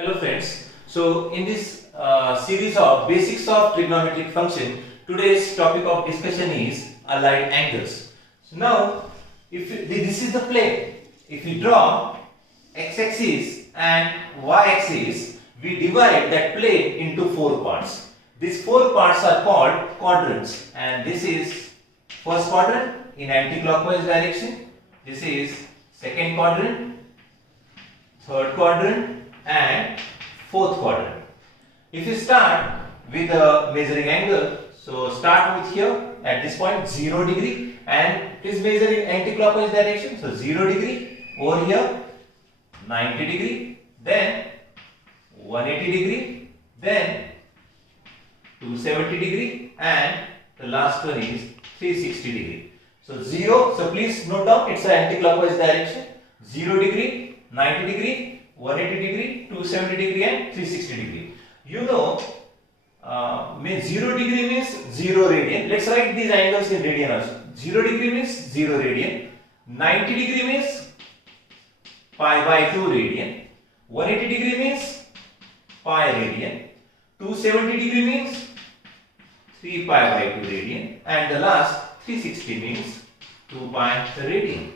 Hello friends. So in this series of basics of trigonometric function, today's topic of discussion is allied angles. So now, this is the plane. If we draw x-axis and y-axis, we divide that plane into four parts. These four parts are called quadrants, and this is first quadrant in anti-clockwise direction. This is second quadrant, third quadrant, and fourth quadrant. If you start with a measuring angle, so start with here at this point 0 degree and please measure in anti-clockwise direction. So 0 degree over here, 90 degree, then 180 degree, then 270 degree, and the last one is 360 degree. So 0, so please note down it's an anti-clockwise direction. 0 degree, 90 degree, 180 degree, 270 degree, and 360 degree. You know, 0 degree means 0 radian. Let's write these angles in radian also. 0 degree means 0 radian. 90 degree means pi by 2 radian. 180 degree means pi radian. 270 degree means 3 pi by 2 radian. And the last 360 means 2 pi radian.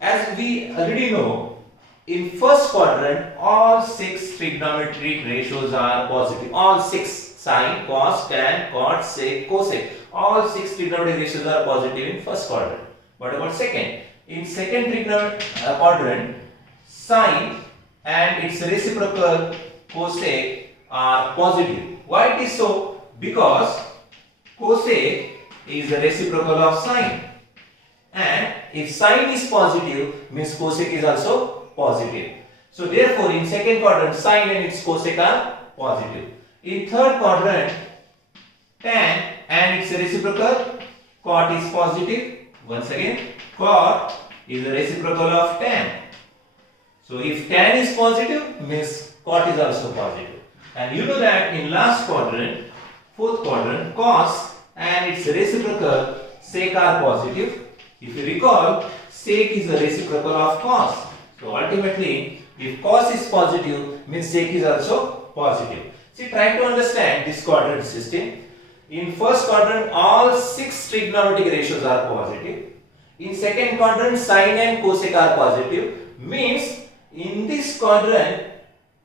As we already know, in first quadrant, all 6 trigonometric ratios are positive. All 6, sine, cos, tan, cot, sec, cosec. All 6 trigonometric ratios are positive in first quadrant. What about second? In second quadrant, sine and its reciprocal cosec are positive. Why it is so? Because cosec is the reciprocal of sine. And if sine is positive, means cosec is also positive. So therefore in second quadrant sine and its cosec are positive. In third quadrant tan and its reciprocal cot is positive. Once again cot is the reciprocal of tan. So if tan is positive means cot is also positive. And you know that in last quadrant, fourth quadrant, cos and its reciprocal sec are positive. If you recall, sec is the reciprocal of cos. So ultimately, if cos is positive, means sec is also positive. See, try to understand this quadrant system. In first quadrant, all 6 trigonometric ratios are positive. In second quadrant, sine and cosec are positive. Means, in this quadrant,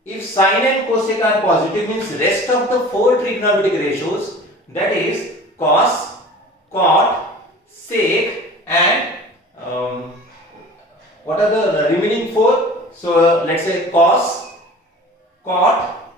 if sine and cosec are positive, means rest of the 4 trigonometric ratios, that is cos, cot, sec, and what are the remaining 4? So let's say cos, cot,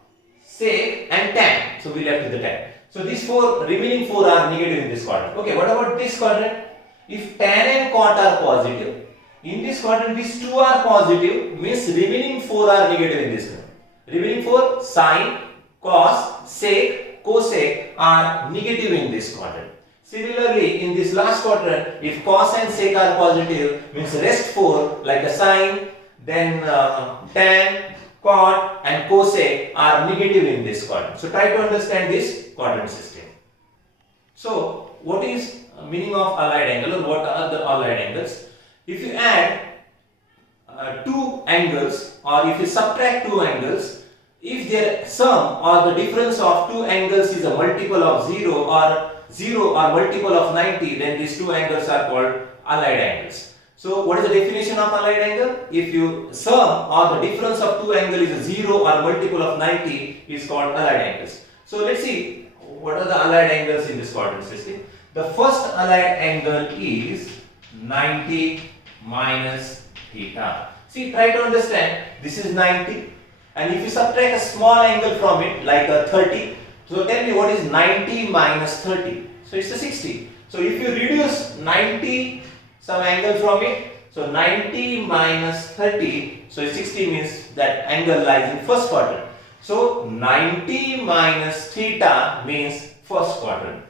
sec, and tan. So we left with the tan. So these remaining 4 are negative in this quadrant. Okay, what about this quadrant? If tan and cot are positive, in this quadrant these 2 are positive, means remaining 4 are negative in this quadrant. Remaining 4, sine, cos, sec, cosec are negative in this quadrant. Similarly, in this last quadrant, if cos and sec are positive, means rest 4 like a sine, then tan, cot, and cosec are negative in this quadrant. So try to understand this quadrant system. So what is meaning of allied angle, or what are the allied angles? If you add 2 angles, or if you subtract 2 angles, if their sum or the difference of 2 angles is a multiple of 0 or multiple of 90, then these 2 angles are called allied angles. So what is the definition of allied angle? If you sum or the difference of 2 angles is 0 or multiple of 90 is called allied angles. So let's see what are the allied angles in this quadrant system. The first allied angle is 90 minus theta. See, try to understand, this is 90 and if you subtract a small angle from it like a 30, so tell me what is 90 minus 30? So it's a 60. So if you reduce 90 some angle from it, so 90 minus 30, so 60 means that angle lies in first quadrant. So 90 minus theta means first quadrant.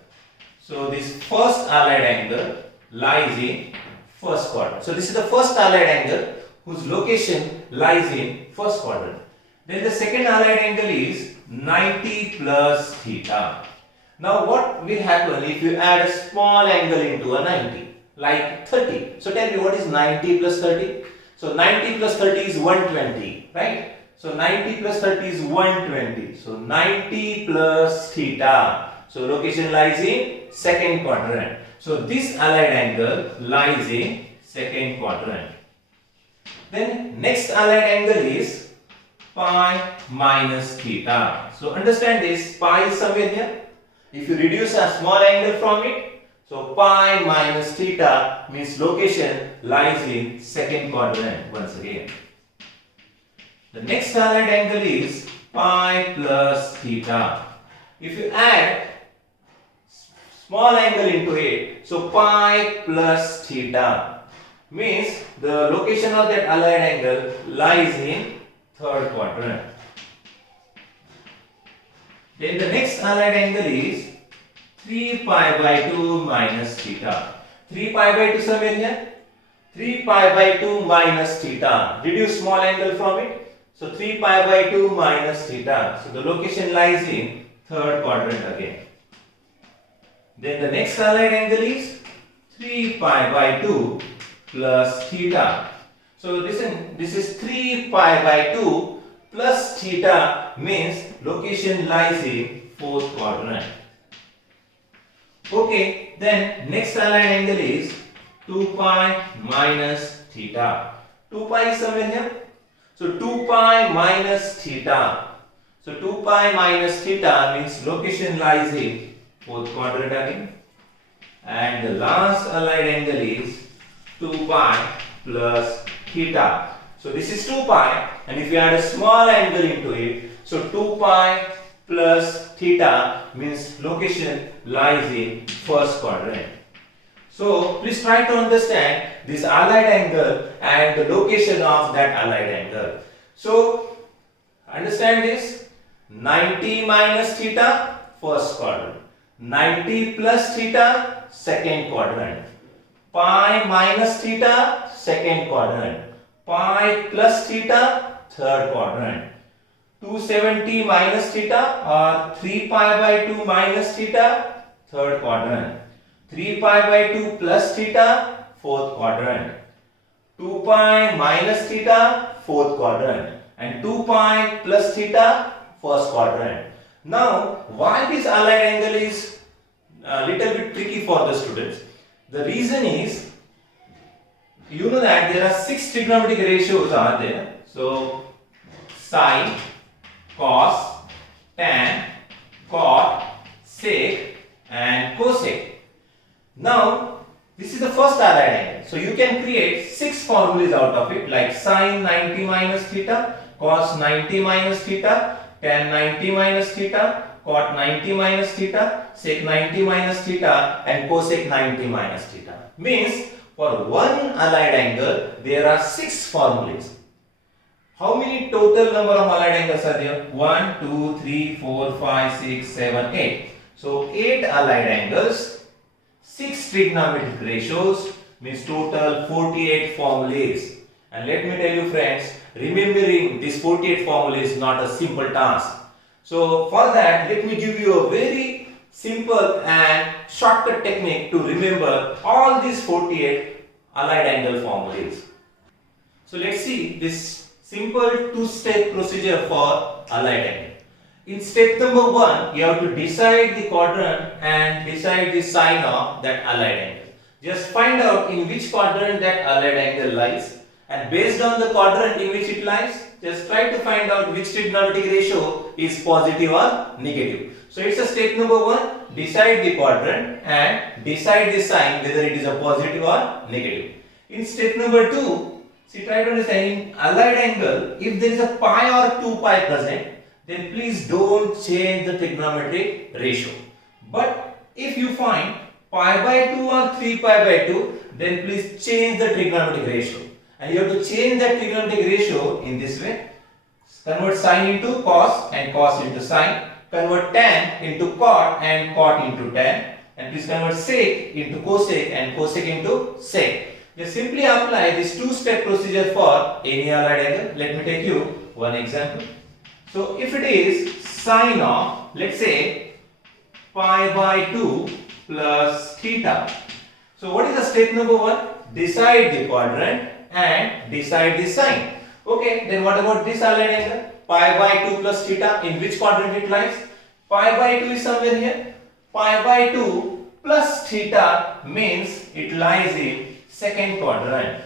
So this first allied angle lies in first quadrant. So this is the first allied angle whose location lies in first quadrant. Then the second allied angle is 90 plus theta. Now what will happen if you add a small angle into a 90, like 30? So tell me what is 90 plus 30? So 90 plus 30 is 120, right? So 90 plus 30 is 120. So 90 plus theta. So location lies in second quadrant. So this allied angle lies in second quadrant. Then next allied angle is pi minus theta. So understand this, pi is somewhere here. If you reduce a small angle from it, so pi minus theta means location lies in second quadrant once again. The next allied angle is pi plus theta. If you add small angle into it, so pi plus theta means the location of that allied angle lies in third quadrant. Then the next allied angle is 3 pi by 2 minus theta. 3 pi by 2 somewhere here. 3 pi by 2 minus theta. Reduce small angle from it. So 3 pi by 2 minus theta. So the location lies in third quadrant again. Then the next allied angle is 3 pi by 2 plus theta. So listen, this is 3 pi by 2 plus theta means location lies in fourth quadrant. Okay, then next allied angle is 2 pi minus theta. 2 pi is somewhere here. So 2 pi minus theta. So 2 pi minus theta means location lies in fourth quadrant again. And the last allied angle is 2 pi plus theta. So this is 2 pi, and if you add a small angle into it, so 2 pi plus theta means location lies in first quadrant. So please try to understand this allied angle and the location of that allied angle. So understand this, 90 minus theta first quadrant, 90 plus theta second quadrant, pi minus theta second quadrant, pi plus theta third quadrant, 270 minus theta or 3 pi by 2 minus theta third quadrant, 3 pi by 2 plus theta fourth quadrant, 2 pi minus theta fourth quadrant, and 2 pi plus theta first quadrant. Now why this allied angle is a little bit tricky for the students? The reason is, you know that there are 6 trigonometric ratios are there. So sine, cos, tan, cot, sec and cosec. Now this is the first allied angle. So you can create 6 formulas out of it, like sine 90 minus theta, cos 90 minus theta, tan 90 minus theta, cot 90 minus theta, sec 90 minus theta and cosec 90 minus theta. Means for one allied angle there are 6 formulas. How many total number of allied angles are there? 1, 2, 3, 4, 5, 6, 7, 8. So 8 allied angles, 6 trigonometric ratios means total 48 formulas. And let me tell you friends, remembering this 48 formula is not a simple task. So for that, let me give you a very simple and shortcut technique to remember all these 48 allied angle formulas. So let's see this simple 2-step procedure for allied angle. In step number 1, you have to decide the quadrant and decide the sign of that allied angle. Just find out in which quadrant that allied angle lies, and based on the quadrant in which it lies, just try to find out which trigonometric ratio is positive or negative. So it's a step number 1, decide the quadrant and decide the sign whether it is a positive or negative. In step number 2, see, try to understand, in allied angle, if there is a pi or 2 pi present, then please don't change the trigonometric ratio. But if you find pi by 2 or 3 pi by 2, then please change the trigonometric ratio. And you have to change that trigonometric ratio in this way. Convert sine into cos and cos into sine. Convert tan into cot and cot into tan. And please convert sec into cosec and cosec into sec. Just simply apply this 2-step procedure for any allied angle. Let me take you one example. So if it is sine of, let's say, pi by 2 plus theta. So what is the step number 1? Decide the quadrant and decide the sign. Okay, then what about this allied angle? pi by 2 plus theta. In which quadrant it lies? Pi by 2 is somewhere here. Pi by 2 plus theta means it lies in second quadrant.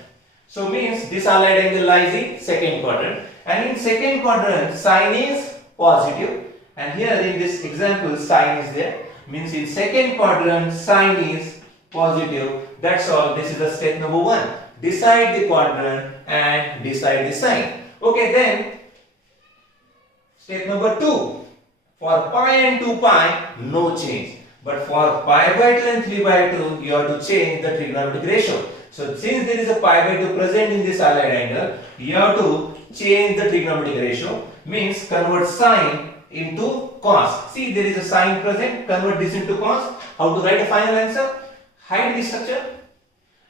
So means this allied angle lies in second quadrant, and in second quadrant sine is positive, and here in this example sine is there, means in second quadrant sine is positive. That's all. This is the step number 1. Decide the quadrant and decide the sign. Okay, then step number 2. For pi and 2 pi, no change. But for pi by 2 and 3 by 2, you have to change the trigonometric ratio. So since there is a pi by 2 present in this allied angle, you have to change the trigonometric ratio. Means convert sine into cos. See, there is a sine present. Convert this into cos. How to write a final answer? Hide the structure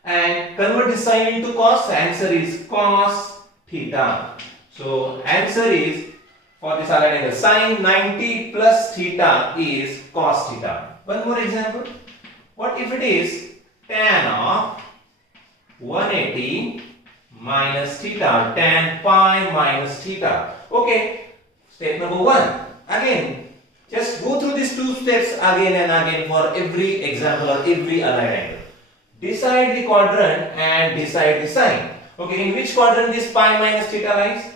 and convert this sine into cos. The answer is cos theta. So answer is, for this allied angle, sine 90 plus theta is cos theta. One more example. What if it is tan of 180 minus theta, tan pi minus theta? Okay, step number 1. Again, just go through these 2 steps again and again for every example or every allied angle. Decide the quadrant and decide the sign. Okay, in which quadrant this pi minus theta lies?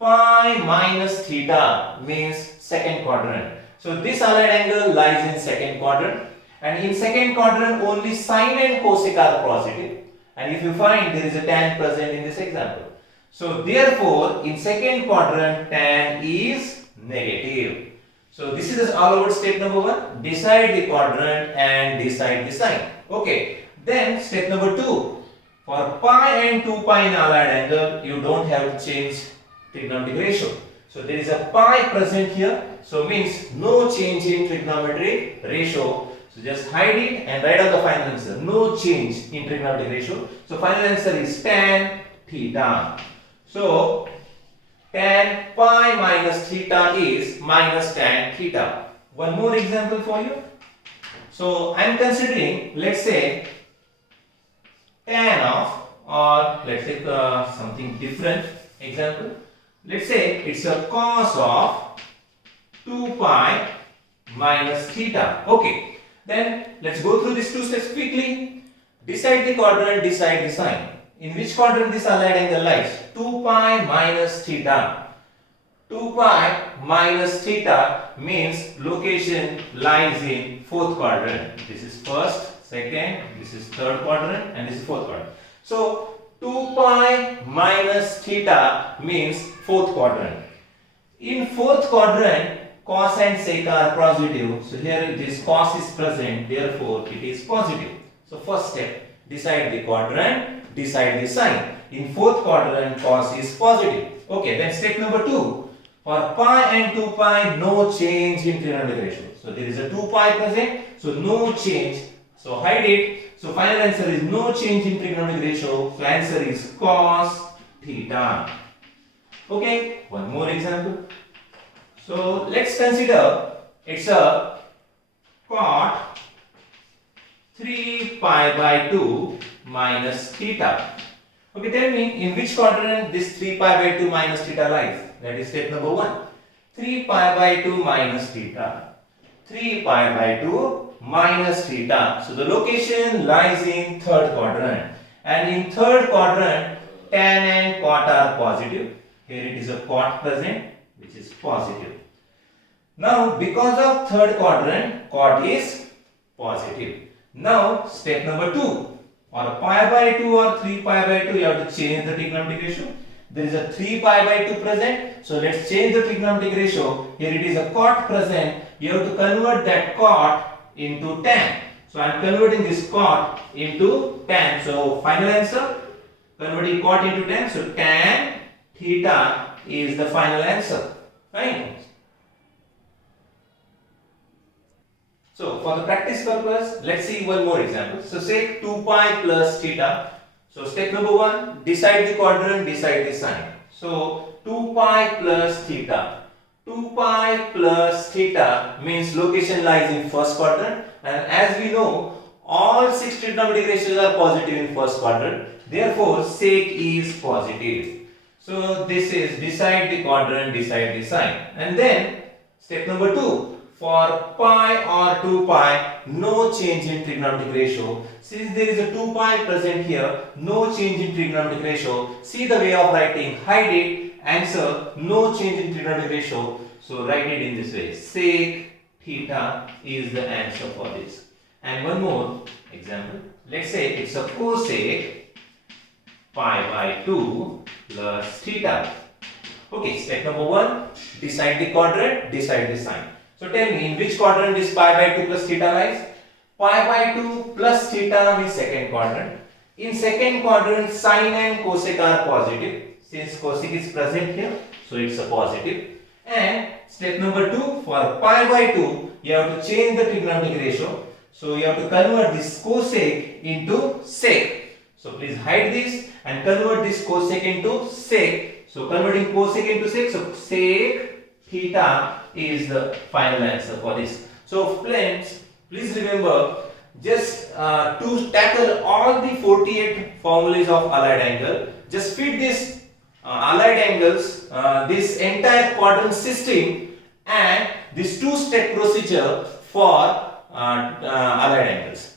Pi minus theta means second quadrant. So this allied angle lies in second quadrant, and in second quadrant only sine and cosec are positive, and if you find there is a tan present in this example, so therefore in second quadrant tan is negative. So this is all about step number 1. Decide the quadrant and decide the sign. Okay, then step number 2. For pi and 2 pi in allied angle, you don't have to change trigonometric ratio. So there is a pi present here, so means no change in trigonometric ratio. So just hide it and write out the final answer. No change in trigonometric ratio. So final answer is tan theta. So tan pi minus theta is minus tan theta. One more example for you. So I am considering, let's say, tan of, or let's take something different example. Let's say it's a cos of 2 pi minus theta. Okay, then let's go through these 2 steps quickly. Decide the quadrant, decide the sign. In which quadrant this allied angle lies? 2 pi minus theta. 2 pi minus theta means location lies in 4th quadrant. This is first, second, this is 3rd quadrant, and this is 4th quadrant. So 2 pi minus theta means 4th quadrant. In 4th quadrant, cos and sec are positive. So here this cos is present, therefore it is positive. So first step, decide the quadrant, decide the sign. In 4th quadrant, cos is positive. Okay, then step number 2. For pi and 2 pi, no change in trigonometric ratio. So there is a 2 pi present, so no change. So hide it. So final answer is no change in trigonometric ratio. So answer is cos theta. Okay, one more example. So let's consider it's a cot 3 pi by 2 minus theta. Okay, tell me in which quadrant this 3 pi by 2 minus theta lies? That is step number 1. 3 pi by 2 minus theta. 3 pi by 2 minus theta. So the location lies in 3rd quadrant. And in 3rd quadrant, tan and cot are positive. Here it is a cot present, which is positive. Now, because of 3rd quadrant, cot is positive. Now, step number 2. For pi by 2 or 3 pi by 2, you have to change the trigonometric ratio. There is a 3 pi by 2 present. So let's change the trigonometric ratio. Here it is a cot present. You have to convert that cot into tan. So I am converting this cot into tan. So final answer, converting cot into tan. So tan theta is the final answer. Fine. So for the practice purpose, let's see one more example. So say 2 pi plus theta. So step number 1, decide the quadrant, decide the sign. So 2 pi plus theta. 2 pi plus theta means location lies in 1st quadrant, and as we know, all 6 trigonometric ratios are positive in 1st quadrant. Therefore, sec is positive. So this is decide the quadrant, decide the sign. And then step number 2, for pi or 2 pi, no change in trigonometric ratio. Since there is a 2 pi present here, no change in trigonometric ratio. See the way of writing, hide it, answer, no change in trigonometric ratio. So write it in this way, sec theta is the answer for this. And one more example, let's say it's a cosec pi by 2 plus theta. Okay, step number 1, decide the quadrant, decide the sign. So tell me, in which quadrant is pi by 2 plus theta lies? Pi by 2 plus theta means second quadrant. In second quadrant, sine and cosec are positive. Since cosec is present here, so it's a positive. And step number 2, for pi by 2, you have to change the trigonometric ratio. So you have to convert this cosec into sec. So please hide this and convert this cosec into sec. So converting cosec into sec, so sec theta is the final answer for this. So friends, please remember, just to tackle all the 48 formulas of allied angle, just fit this allied angles, this entire quadrant system and this two-step procedure for allied angles.